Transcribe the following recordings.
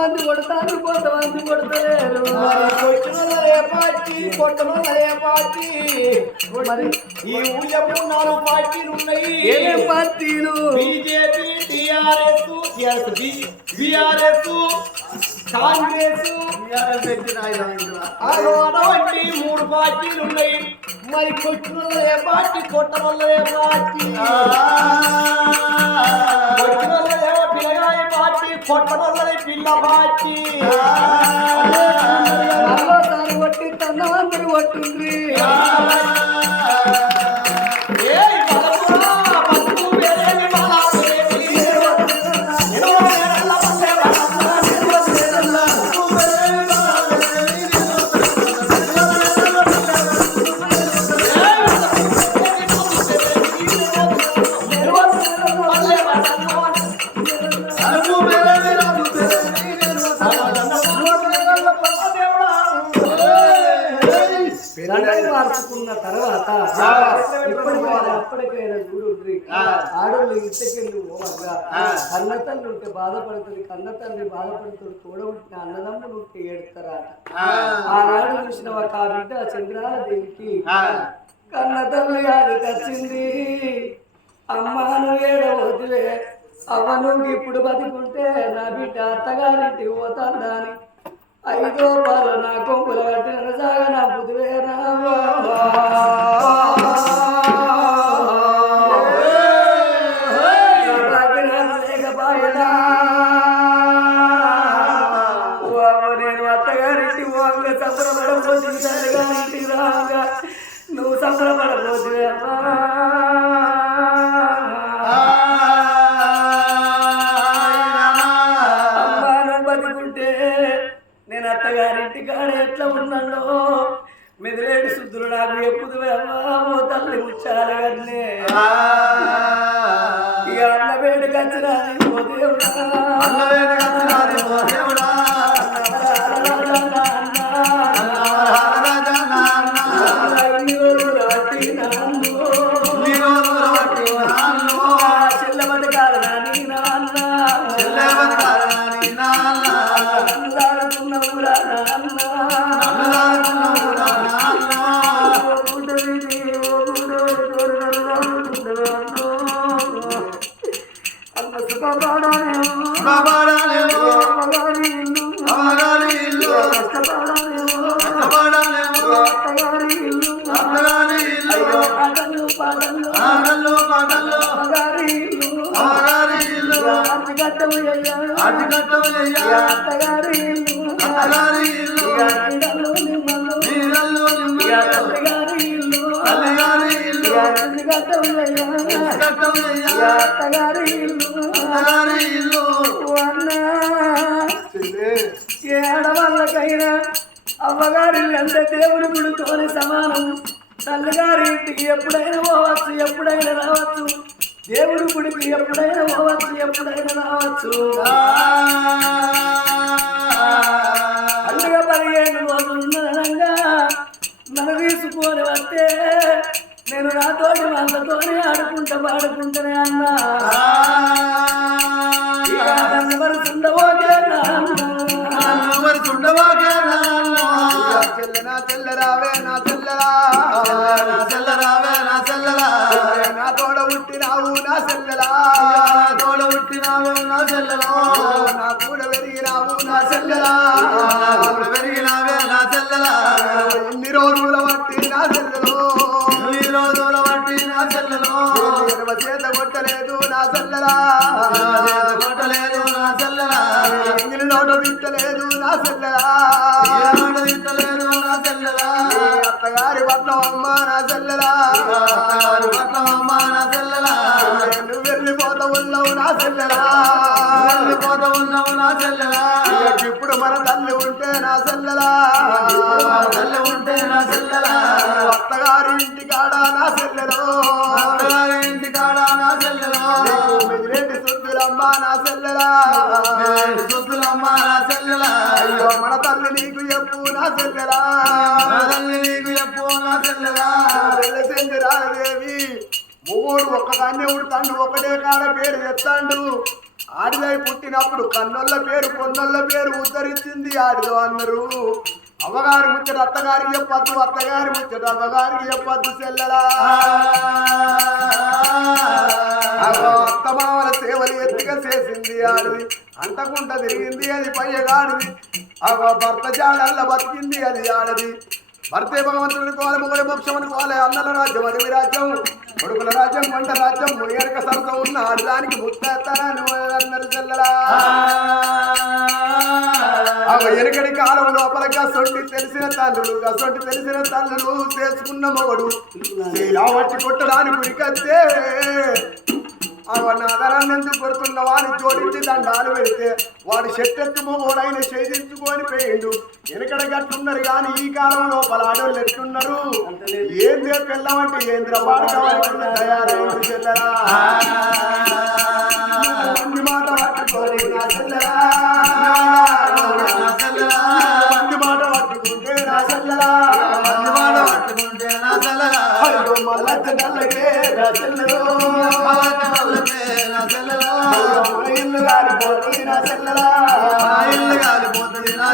కొంతమంది కొడతారు కొంతమంది కొడతలేరు. మరి ఈ ఊళ్ళో నాలుగు పార్టీలు ఉన్నాయి. ఏ పార్టీలు? BJP TRS BRS Congress. అటువంటి మూడు పార్టీలు ఉన్నాయి మరి కొట్టిన వాళ్ళు ఏ పార్టీ. కొట్ట వల్ల ఏ పార్టీ కొట్టిన వాళ్ళు ఏమో పిల్లగాయ పార్టీ కొట్ట వల్ల పిల్ల పార్టీ నల్లసారి కొట్టి తన్నవందరు కొట్టుండ్రి ఏయ్ తల్లి ఉంటే బాధపడుతుంది కన్న తల్లి బాధపడుతుంది తోడబుట్టిన అన్నదమ్ములు ఉంటే ఏడుతారట ఆనాడు చూసిన ఒక ఆ బిడ్డ చంద్రాల దేవికి కన్న తల్లి అది వచ్చింది అమ్మాను ఏడవద్దులే. అవ్వ నువ్వు ఇప్పుడు బతికుంటే నా బిడ్డ అత్తగారింటికి పోతాందా అని. ఐదో పాలు నా కొంపుల కట్టిన సాగ నా బుధువేనా? ముచ్చాలి కన్నే ఇక అన్న వేడికి వచ్చిన ఓ దేవుడా. ఏడవాళ్ళకైనా అవ్వగారిళ్ళంత దేవుని గుడితోని సమానం తల్లిగారి ఇంటికి ఎప్పుడైనా పోవచ్చు ఎప్పుడైనా రావచ్చు దేవుడి గుడికి ఎప్పుడైనా పోవచ్చు ఎప్పుడైనా రావచ్చు అందుగా పదిహేను రోజులు మన తీసుకొని వస్తే నేను నాతోటి వాళ్ళతోనే ఆడుకుంటా పాడుకుంటూనే అన్నా. ఇక నన్ను అన్నా. మరి చుండవాకే చెల్లెనా చెల్లరావే నా చెల్లరా. నా చెల్లరావే నా చెల్లరా. నా తోడ పుట్టినావు నా చెల్లెలా తోడ పుట్టినావు నా చెల్లెలో నా కూడా పెరిగినావు నా చెల్లెలా పెరిగినావే నా చెల్లెలా ఎన్ని రోజుల బట్టి నా చెల్లెలో విలువ చేత కొట్టలేదు నా చెల్లెలా. కొట్టలేదు నా చెల్లెలా ఎంగిలి నోట తిట్టలేదు నా సల్లరా నోట నా సల్లరా అత్తగారి పట్నం అమ్మ నా సల్లరా అత్తగారి పట్నం అమ్మ నా సల్లరా నువ్వు వెళ్ళిపోత ఉన్నావు నా సల్లరా వెళ్ళిపోత ఉన్నావు నా సల్లరా ఇప్పుడు మన తల్లి ఉంటే నా సల్లరా తల్లి ఉంటే నా సల్లరా అత్తగారి ఇంటి కాడ నా చెల్లెలో. అత్తగారి ఇంటి కాడ నా చెల్లెలో? సుద్దులమ్మ నా చెల్లెలా? సుద్దులమ్మ నా చెల్లెలా? అయ్యో మన తల్లి నీకు చెప్పు నా చెల్లెలా? మన తల్లి నీకు చెప్పు నా చెల్లెలా? చెల్లి రాదేవి మూడు ఒక్కదాన్నే ఉడతాండు ఒకటే కాడ పేరు ఎత్తాండు. ఆడిదై పుట్టినప్పుడు కన్నోళ్ళ పేరు కొన్నోళ్ళ పేరు ఉద్ధరించింది ఆడిదో అన్నారు అవ్వగారి ముచ్చట అత్తగారికి చెప్పద్దు అత్తగారి ముచ్చట అవ్వగారికి చెప్పద్దు సెల్లరా అత్త అత్తమామల సేవలు ఎత్తుగా చేసింది ఆడిది అంటకుండా తిరిగింది అది పయ్యగాడిది. అగో భర్త జాడల్ల బతికింది అది ఆడది. భర్తే భగవంతుడిని కోల మొగడి మోక్షం అనుకోవాలి అన్నల రాజ్యం అడవి రాజ్యం కొడుకుల రాజ్యం వంట రాజ్యం మునియరక సరస ఉన్న ఆడదానికి ముత్తేస్తానని అన్నారు చెల్లరా వెనకడి ఎనకడి కాలం లోపల గసొంటి తెలిసిన తల్లులు గసొంటి తెలిసిన తల్లులు చేసుకున్న మొగడు. శ్రీరావట్టి కొట్టడానికి ఉరికత్తే అవన్న నాదరాన్ని ఎందుకు కొడుతున్నవా అని జోడించి దండాలు పెడితే వాడు చెట్టెత్తు మొగోడైన చేయించుకొని పోయిండు. వెనకడ గట్లున్నారు కానీ ఈ కాలం లోపల ఆడోళ్ళు ఎట్లున్నారు? ఏం లేదు పిల్లమంటే ఏంద్ర పాడుకోవాలి తయారైంది చెల్లరా? ఇల్లు కాలిపోతుంది నా ఇల్లు కాలిపోతుంది నా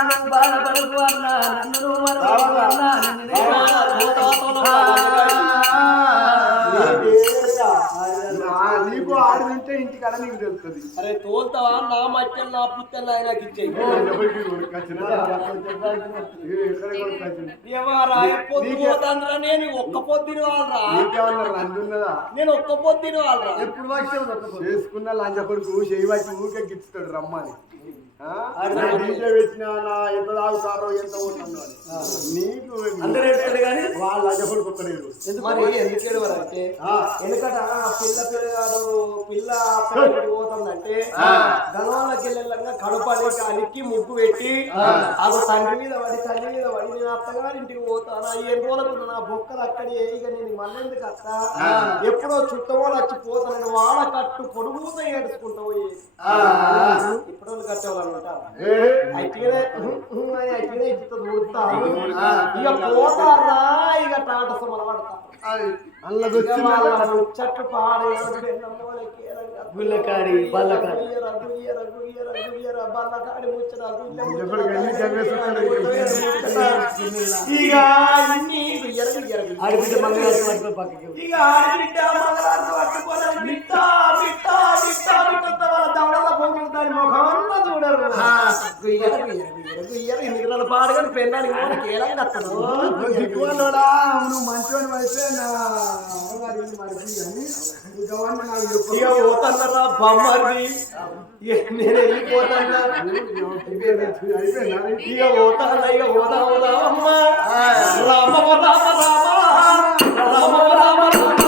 నువ్వు బాధపడకు నీకు తెలుస్తుంది. అరే తోలుతావా? నా నా పుత్తెల ఆయనకి పోతాండ్రా నేను ఒక్క పొద్దుని వాళ్ళరా? నేను ఒక్క పొద్దుని వాళ్ళరా? ఎప్పుడు వచ్చావు చేసుకున్న లంచ కొడుకు చేయి వచ్చి ఊరికే గిచ్చుతాడు రమ్మని. డీజే పెట్టినా నా ఎంత తాగుతారో ఎంత ఉంటుందో అని. నీకు వాళ్ళ ఎందుకు ఆ. ఎందుకట? పిల్ల పిల్లగాడు పిల్ల పోతుందంటే ధనవాళ్ళకి వెళ్ళంగా కడపడి కానికి ముగ్గు పెట్టి అది తండ్రి మీద పడి తల్లి మీద పడి నేను అత్తగారి ఇంటికి పోతాను? ఏం రోజులకు నా బొక్కలు అక్కడే ఇక నేను మళ్ళెందుకు అత్త? ఎప్పుడో చుట్టమోడు వచ్చి పోతానని వాళ్ళ కట్టు పొడుగుతో ఏడుచుకుంటా పోయి. ఇప్పుడు కట్టేవాళ్ళు ఇక పోతారా ఇక టాట పాడే గుల్లకాడి బల్లకాడి. ఇక అన్ని మంగళవారం పక్కకి ఇక ఆడబిడ్డ వాళ్ళ దవడల చూడరు. గుయ్యర, గుయ్యర, గుయ్యర, గుయ్యర, ఎందుకు నన్ను పాడగానే పెళ్ళానికి కేలంగా అత్తను. నువ్వు మంచోని అయితే నా? అమ్మగారి మరిచి ఇంకా పోతన్నారా బొమ్మది ఇక నేను వెళ్ళిపోతాను? అయిపోయిందా? ఇక పోతాను ఇక పోతా పోతా అమ్మ. రామ రామ రామ రామ రామ రామ.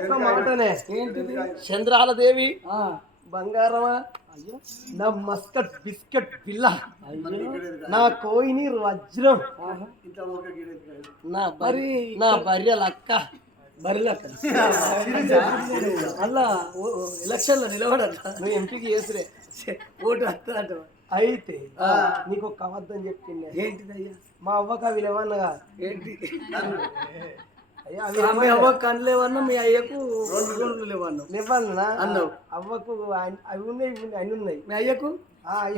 ఒక్క మాటనే. ఏంటిది? చంద్రాల దేవి. ఆ, బంగారమా? అయ్యో. నా మస్కట్ బిస్కెట్ పిల్ల. నా కోయిని వజ్రం. నా మరి నా భార్య లక్క బరిలక్క అలా ఎలక్షన్లో నిలబడట. నువ్వు ఎంపీకి చేసురే. ఓటు వస్తుందట. అయితే నీకు ఒక అబద్ధం చెప్పింది ఏంటిది అయ్యా మా అవ్వక అవి లేవన్నగా. ఏంటి? మీ అవ్వ కళ్ళు లేవన్నా మీ అయ్యకు రెండు లేవన్నా. లేవన్నా? అన్నావు. అవ్వకు అవి ఉన్నాయి ఇవి ఉన్నాయి మీ అయ్యకు? అవి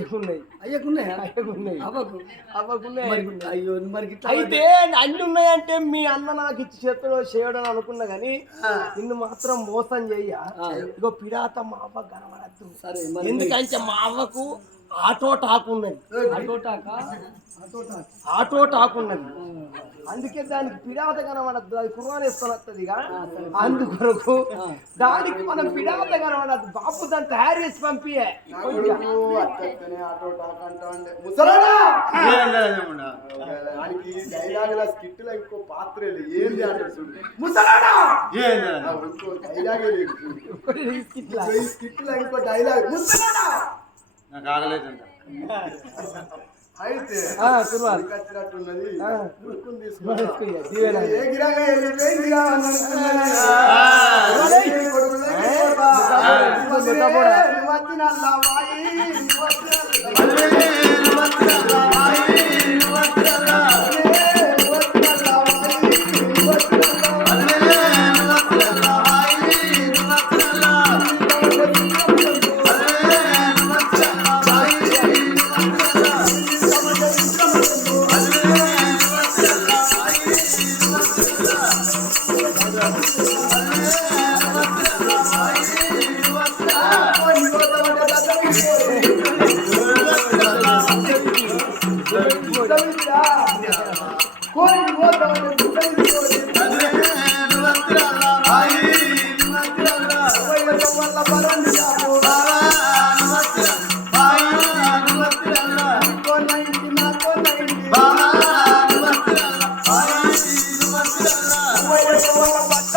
అయ్యకున్నాయా? అయ్యకు ఉన్నాయి. అవ్వకు? అవ్వకు ఉన్నాయి మరి అయ్యకు ఉన్నాయి. అయ్యో మరి అయితే అన్ని ఉన్నాయంటే మీ అన్న నాకు ఇచ్చి చేతిలో చేయడం అనుకున్నా గానీ నిన్ను మాత్రం మోసం చెయ్య. ఇగో పిడాత మా అవ్వ కనబడద్దు. సరే ఎందుకంటే మా అవ్వకు ఆటో టాక్ ఉన్నది. Auto talk? ఉన్నది. అందుకే దానికి పిడాత కనబడద్దు అది కుర్బాన్ వేసుకొని వస్తుంది అందుకొరకు దానికి మనం పిడాత కనబడద్దు బాపు దాన్ని తయారు చేసి పంపియే. ఇంకో పాత్ర ఏంది అంటే చూడు. ముసలాడా? ఇంకో డైలాగే ఇంకో డైలాగ్ ముసలాడా? అయితే ఆ, కుర్బాన్ ఉరికి వచ్చినట్టున్నది. ఏ గిరాగా అని అనుకున్నాను.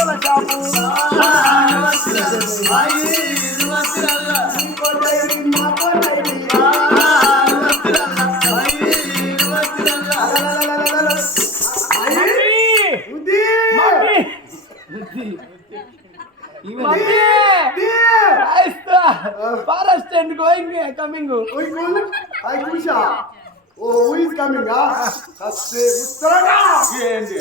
వల్ల బట్టల షాపు. ఇంకో ninety, and going coming Kasse Muttaraga. ఏంటి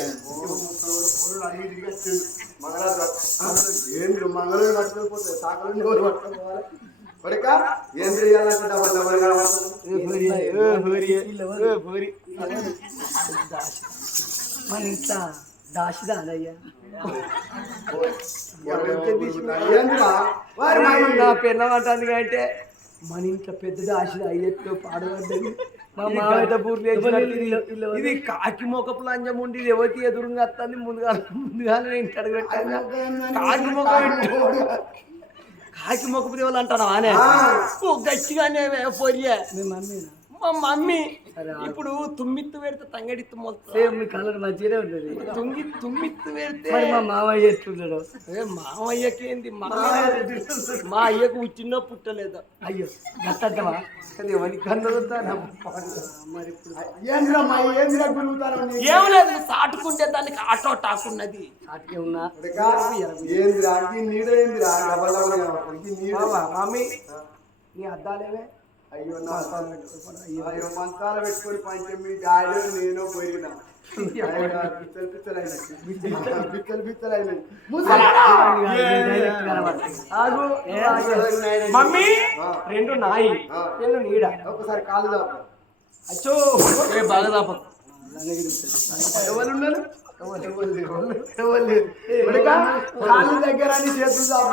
ఏంద్రు మంగళూరు పట్టుకోపోతే సాకలు ఎవరు పట్టుకోవాలి కొడుక ఏం చేయాలంటే డబ్బులు ఎవరు మన ఇంట్లో దాసిదా అదయ్యా ఏంద్రా వారి నా పిల్లమంటుంది అంటే మన ఇంట్లో పెద్ద దాసి అయ్యట్లో పాడబడ్డది. మా బూర్లు వేసినట్టు ఇది- కాకి మొక లంజం ఉండి ఎవరికి ఎదురుగా వస్తుంది? ముందుగా ముందుగానే ఇంటి అడుగు పెట్టాను. కాకి మొక కాకి మొక్క పిల్లలు అంటాను ఆనే గట్టిగానే పొరియే మీ మమ్మీనా? మా మమ్మీ. ఇప్పుడు తుమ్మిత్తు పెడితే తంగడిత్తు మొత్తం సేమ్ కలర్ మంచిగానే ఉంటుంది. తుంగి తుమ్మిత్తు పెడితే మరి మా మామయ్య ఎట్లున్నాడు ఏ మామయ్యకి ఏంది? మా మా అయ్యకు పుట్టినో పుట్టలేదు. అయ్యో గట్టవా అది ఎవరి కన్నదా మరి ఇప్పుడు ఏంద్రా మా ఏంద్రా గురుగుతాను ఏం లేదు సాటుకుంటే దానికి ఆటో టాకున్నది అటుకే ఉన్నా. ఏంద్రా? నీడ ఏంద్రా? మమ్మీ నీ అద్దాలేవే? అయ్యో నా అయ్యో మంచాల పెట్టుకొని పంచమి డాడీ నేను పోయినా. పిచ్చలు పిచ్చలు అయినాయి పిచ్చలు పిచ్చలు మమ్మీ రెండు నాయి. రెండు నీడ. ఒకసారి కాలు దాపు. అచ్చో. ఏ బాగా దాప. ఎవరు ఉన్నారు కాళ్ళు దగ్గర అని చేతులు దాపు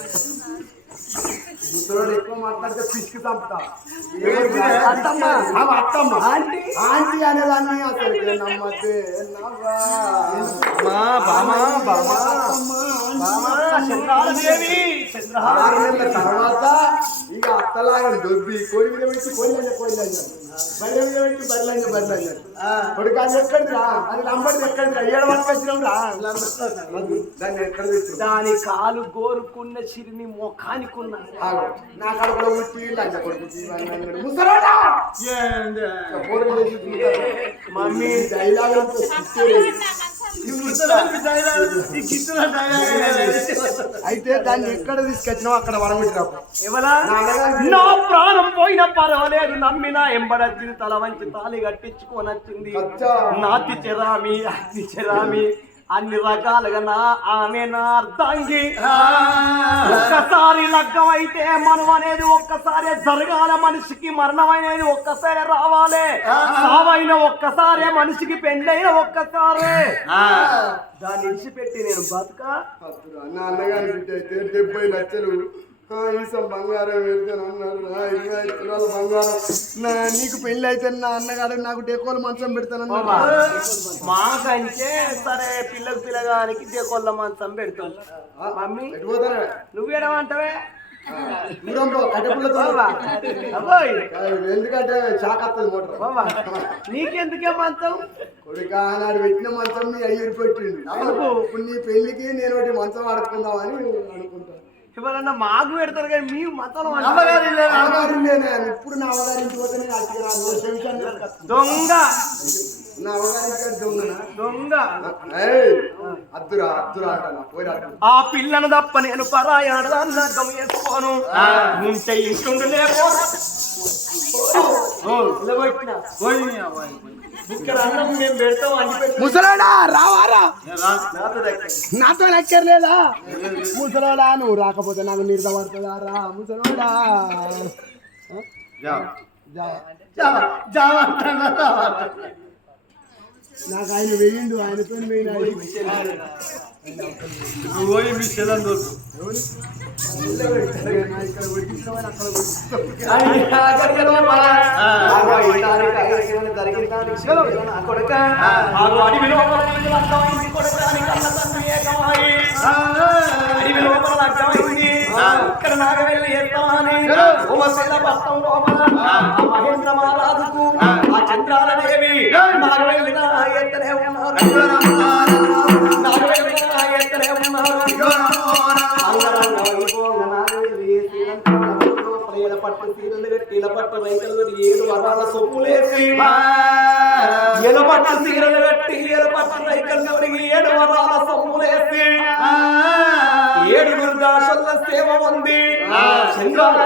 ముసలోడు ఎక్కువ మాట్లాడితే పిసికి చంపుతా. అత్తమ్మ. అత్తమ్మ. ఆంటీ. ఆంటీ అనేదాన్ని అసలు. నమ్మద్దే నవ్వా. ఆరు నెలల తర్వాత ఇక అత్తలాగా దొబ్బి కోడి మీద పెట్టి బర్రె మీద పెట్టి కొడుకు అది అది ఏడు వరకు వచ్చినాం రా దాన్ని ఎక్కడ తెచ్చు దాని కాలు గోరుకున్న చిరిని మొఖానికున్న నా కడుపులో ఉట్టి లంచ కొడుకు ముసరాడా. మమ్మీ. డైలాగ్. అయితే దాన్ని ఎక్కడ తీసుకొచ్చినావు అక్కడ వడగొట్టిరా ఎవరా నా ప్రాణం పోయినా పర్వాలేదు నమ్మినా ఎంబడచ్చింది తల వంచి తాళి కట్టించుకోనొచ్చింది. అచ్చా. నాతి చెరామి అతి చెరామి. అన్ని రకాలుగా నా ఆమె నా అర్థంగి ఒక్కసారి లగ్గం అయితే మనం అనేది ఒక్కసారి జరగాల మనిషికి మరణం అనేది ఒక్కసారి రావాలి. సావైన ఒక్కసారే మనిషికి పెళ్ళైన ఒక్కసారే. దాన్ని విడిచిపెట్టి నేను బతుక. డెబ్బై లక్షలు బంగారం పెడతాను అన్నారు ఇరవై బంగారం. నా నీకు పెళ్ళి అయితే నా అన్నగారు నాకు డెకోలు మంచం పెడతాను మాకంటే సరే పిల్లకి పిల్లగానికి దేకొల్ల మంచం పెడుతుంది మమ్మీ బాబా అబ్బాయి. ఎందుకంటే షాక్ వస్తుంది మోటార్. నీకెందుకే మంచం? కొడుక ఆనాడు పెట్టిన మంచం నీ అయ్యూరు పెట్టిండు ఇప్పుడు నీ పెళ్ళికి నేను ఒకటి మంచం ఆడుకుందామని అనుకుంటా ఎవరన్నా మాకు పెడతారు కానీ మీ ఇప్పుడు పట్టుకొస్తా. దొంగ. నా దొంగనా? దొంగ. ఏయ్, అద్దురా అద్దురా. ఆ పిల్లను తప్ప నేను పరాయాడదాన్ని అర్థం చేసుకోను. ఉంటే ఇంటుండు అన్నం అన్ని పెడతాం. ముసలాడా రావారా? నాతో ఎక్కర్లేదా ముసలాడా నువ్వు రాకపోతే నాకు నీరు పడుతుందా రా ముసలాడా. నాకు ఆయన వేయిండు ఆయనతో ఉడికిస్తామని అక్కడ ఉడికిస్తాం ఇక్కడ నాగవెల్లి ఎత్తామని ఉమశైల పట్టం లోపల మహేంద్ర మహారాజుకు ఆ చంద్రాల దేవి నాగవెల్లి ఎత్తనే ఉన్నారు నాగవెల్లి ఎత్తనే ఉన్నారు పట్టు పెట్టి ఇల రైతులు ఏడు వరాల సొమ్ములేసి ఎల సీరలు పెట్టి రైతులు అనంతాల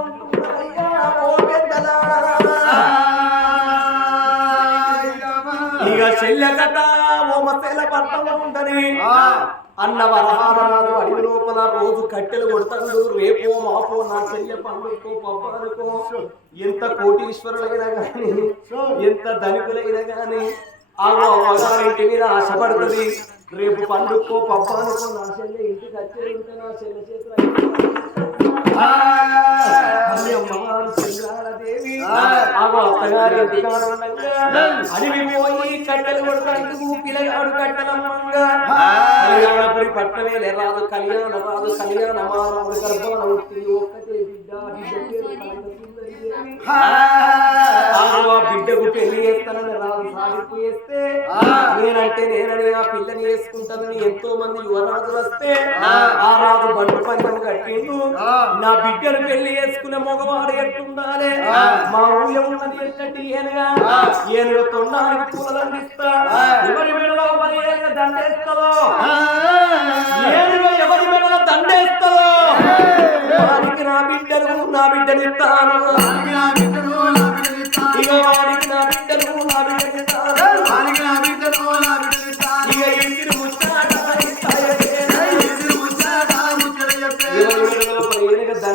ఉంటుందయ్యా, ఓ పెద్దలారా. ఇక చెల్లెకట ఓమతేల పట్టణంలో ఉంటది అన్న వరహారాలు అడవి లోపల రోజు కట్టెలు కొడతాడు. రేపో మాపో నా చెల్లె పండుగకో పబ్బానికో ఎంత కోటీశ్వరులైనా గాని ఎంత ధనికులైనా గాని ఆ అమ్మగారింటి మీద ఆశపడుతుంది. రేపు పండుగకో పబ్బానికో నా చెల్లె ఇంటికి వచ్చే ఉంటే నా చెల్లె చేతులు అమ్మి అమ్మవారు చంద్రాలదేవి ఆగో అత్తగారి ఇంటికాడ ఉండగా అడవి పోయి కట్టెలు కొడతాడు పిల్లగాడు కట్టెలమ్మంగా కళ్యాణపురి పట్టమే రాదు కళ్యాణ రాదు కళ్యాణ. మారాడు గర్భాన ఉంటుంది ఒక్కటే బిడ్డ. బిడ్డ ఆగో ఆ బిడ్డకు పెళ్ళి చేస్తానని రాదు సాధింపు చేస్తే నేనంటే నేనని ఆ పిల్లని చేసుకుంటానని ఎంతో మంది యువరాజులు వస్తే ఆ. రాజు బండు పంచం కట్టిండు. నా బిడ్డను పెళ్ళి చేసుకునే మగవాడు ఎట్టుండాలి మా ఊళ్ళో ఉన్నది ఎట్టండి ఏనుగా ఏనుగ తొండానికి అందిస్తా. ఎవరి మెడలో మరి ఏనుగ దండేస్తాలో? ఏనుగ ఎవరి మెడలో దండేస్తాలో? నా బిడ్డను నా బిడ్డని ఇస్తాను. ఇక వారికి నా బిడ్డలు నా బిడ్డ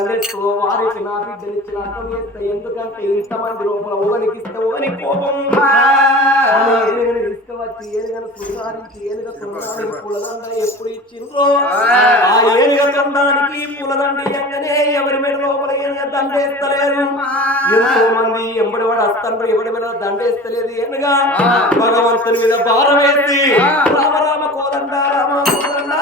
ముచ్చాట వారికి నా బిడ్డనిచ్చిన అర్థం చేస్తా ఎందుకంటే ఇంతమంది లోపల ఓనికి ఇస్తే ఓని కోపం. ఏనుగను తీసుకువచ్చి ఏనుగను శృంగారించి ఏనుగ తొండానికి పులదండ ఎప్పుడు ఇచ్చిండ్రో? ఆ ఏనుగ తొండానికి పులదండ ఇయ్యంగానే ఎవరి మీద లోపల ఏనుగ దండేస్తలేదు ఎంతో మంది ఎంబడి వాడు వస్తాను ఎవడి మీద దండేస్తలేదు ఏనుగ? భగవంతుని మీద భారం వేసి రామ రామ కోదండ రామ కోదండ.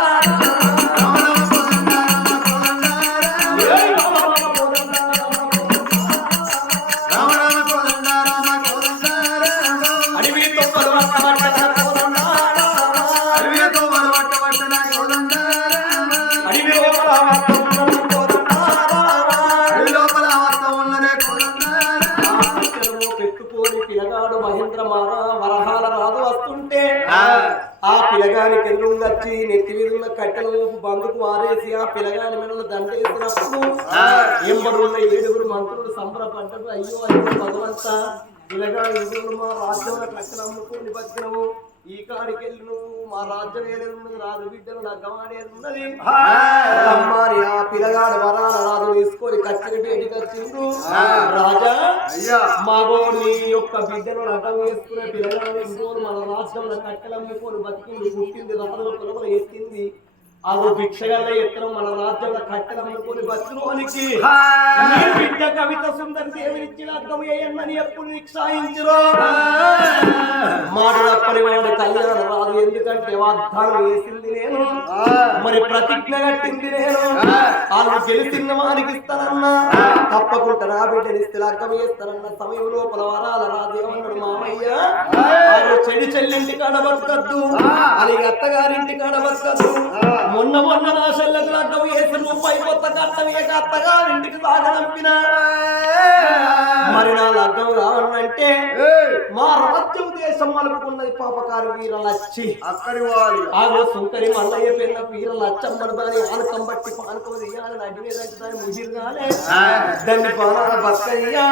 పిలగాడు మహేంద్ర మార వరహాల రాదు వస్తుంటే ఆ. పిలగానికి ఎదురు వచ్చి నెత్తి మీద ఉన్న కట్టెలు బందుకు వారేసి ఆ పిలగాని మీద దండేసినప్పుడు ఎంబడున్న ఏడుగురు మంత్రులు సంబరపడ్డారు. అయ్యో అయ్యో భగవంత. ఎదురు మా రాజ్యంలో కట్టెలు అమ్ముకొని బతికినవు. ఈ కాడికి వెళ్ళి నువ్వు మా రాజ్యం ఏదేది ఉన్నది రాజు బిడ్డలు నగ్గమాడేది ఉన్నది? అమ్మాని ఆ పిలగాడు వరాల రాజు తీసుకొని కచ్చరి బయటికి వచ్చిండు రాజా మాగో నీ యొక్క బిడ్డను రథం వేసుకునే పిల్లగాడు ఇంకోరు మన రాష్ట్రంలో కట్టెలమ్ముకొని బతికింది పుట్టింది రథంలో పిల్లలు ఎత్తింది. అదో భిక్షగల్ల ఎత్తడం మన రాజ్యంలో కట్టెలమ్ముకొని బతుకులోనికి నీ బిడ్డ కవిత సుందరి దేవునిచ్చిన అర్థం ఏయన్నని ఎప్పుడు నిక్షాయించరు మాట తప్పని వాడు కళ్యాణ రాదు. ఎందుకంటే వాగ్దానం వేసింది నేను. మరి ప్రతిజ్ఞ కట్టింది నేను. వాళ్ళు గెలిచిన వారికి ఇస్తానన్నా. తప్పకుండా నా బిడ్డని ఇస్తే అర్థం చేస్తానన్న సమయం లోపల వరాల రాజేమన్నాడు మామయ్య. చెడి చెల్లింటి కాడ బతకద్దు. అలాగే అత్తగారింటి కాడ బతకద్దు. మొన్న మొన్న నా చెల్లెకు అడ్డం వేసి రూపాయి కొత్త కట్టం ఏక అత్తగారింటికి సాగనంపిన మరి నా లగ్గం కావాలంటే మా రాజ్యం దేశం మలుపుకున్నది పాపకారు వీర లచ్చి ఆగో సుంకరి మల్లయ్య పెన్న వీర లచ్చమ్మడు దాని ఆనకం బట్టి పానకం తీయాలి నడి మీద దాని ముజిరుగానే దాన్ని పానాల బతకయ్యా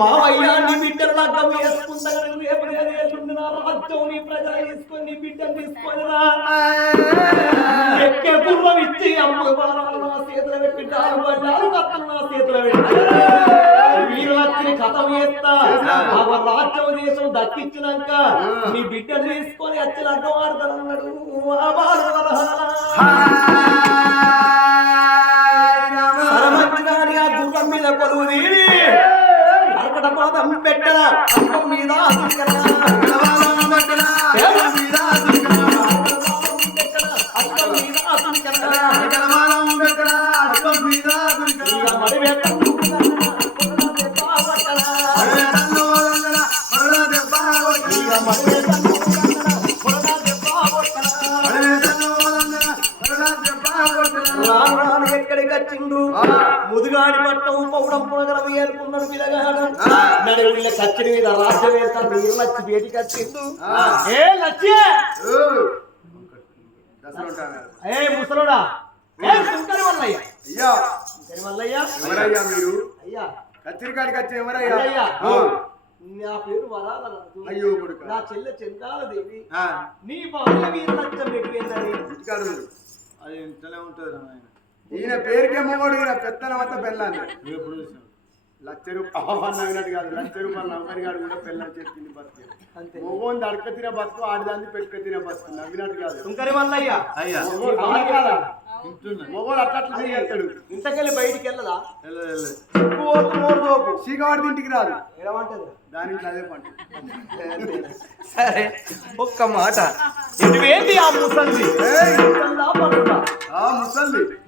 మావయ్య నీ బిడ్డలు లగ్గం వేసుకుంటా రేపు నేను ఎల్లుండి నా రాజ్యం నీ ప్రజలు తీసుకొని నీ తీసుకొని రా. ఎక్కే గుర్రం ఇచ్చి అమ్మ బాణాలు నా చేతిలో పెట్టి డాలు బండాలు కత్తలు నా చేతిలో పెట్టి. రాజ్యం దేశం దక్కించినాక నీ బిడ్డను తీసుకొని వచ్చి లగ్గం ఆడతానన్నాడు గుర్రం మీద కొలువు తీరి కర్కట పాదం. అర్థం మీద ఎక్కడికి వచ్చిండు? ముదుగాడి పట్టం పౌడం పునగరం ఏర్కొన్నాడు పిల్లగాడు నడుగుళ్ళ కచ్చడి మీద రాజ్యం వేస్తాడు వచ్చి బయటికి వచ్చిండు. ఏ లచ్చి! ఏ ముసలోడా? ఏ సుంకరి మల్లయ్య అయ్యా. సుంకరి మల్లయ్య ఎవరయ్యా మీరు? అయ్యా. కత్తిరికాడికి వచ్చి ఎవరయ్యా? అయ్యా. ఓ, నా పేరు వరాల. అయ్యో కొడుక. నా చెల్లె దేవి నీ భార్య వీర లచ్చం పెట్టిందని ఇంటికాడ ఉంది. అది ఇంతలో ఉంటుంది ఈయన పేరుకే మొగోడు ఈయన పెళ్ళాన్ని ఎప్పుడు చూసావు లక్ష రూపాయలు నవ్వినట్టు కాదు లక్ష రూపాయలు నవ్వని కాదు కూడా పెళ్ళని చెప్పింది బతుకు. అంతే. మొగోని అడక తిన బతుకు ఆడదాన్ని పెట్టుక తిన బతుకు నవ్వినట్టు కాదు. సుంకరి మల్లయ్య అయ్యా. మొగోడు అట్లా అట్లా తిరిగేస్తాడు ఇంతకెళ్ళి బయటికి వెళ్ళదా? చీకవాడి ఇంటికి రాదు. దాని ఇంట్లో అదే పంట సరే ఒక్క మాట ఇటువేంటి ఆ ముసల్ది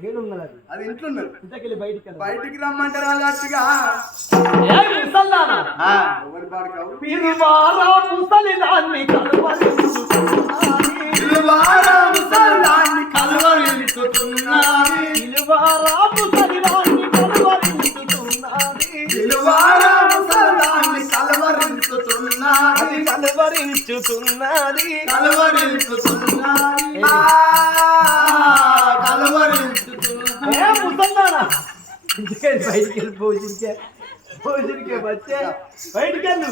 ఏడున్నది అది? అది ఇంట్లోన్నది ఇంతకెళ్ళి బయటికి? బయటికి రమ్మంటే రాజాట్టుగా ఏయ్ ముసల్లానా? ఆ, ఎవరి పాడుకావు మీరు వారా ముసలి దాన్ని కలవరించుతున్నది. పిలువారా ముసల్దాన్ని కలవరించుతున్నది. పిలువారా ముసలి కలవరించుతున్నది. కలవరించుతున్నది. ఆ, కలవరించుతున్నది. ఏ ముసల్లానా ఇంటికెళ్ళి బయటికి వెళ్ళి భోజనికే భోజనికే వచ్చే బయటికి వెళ్ళు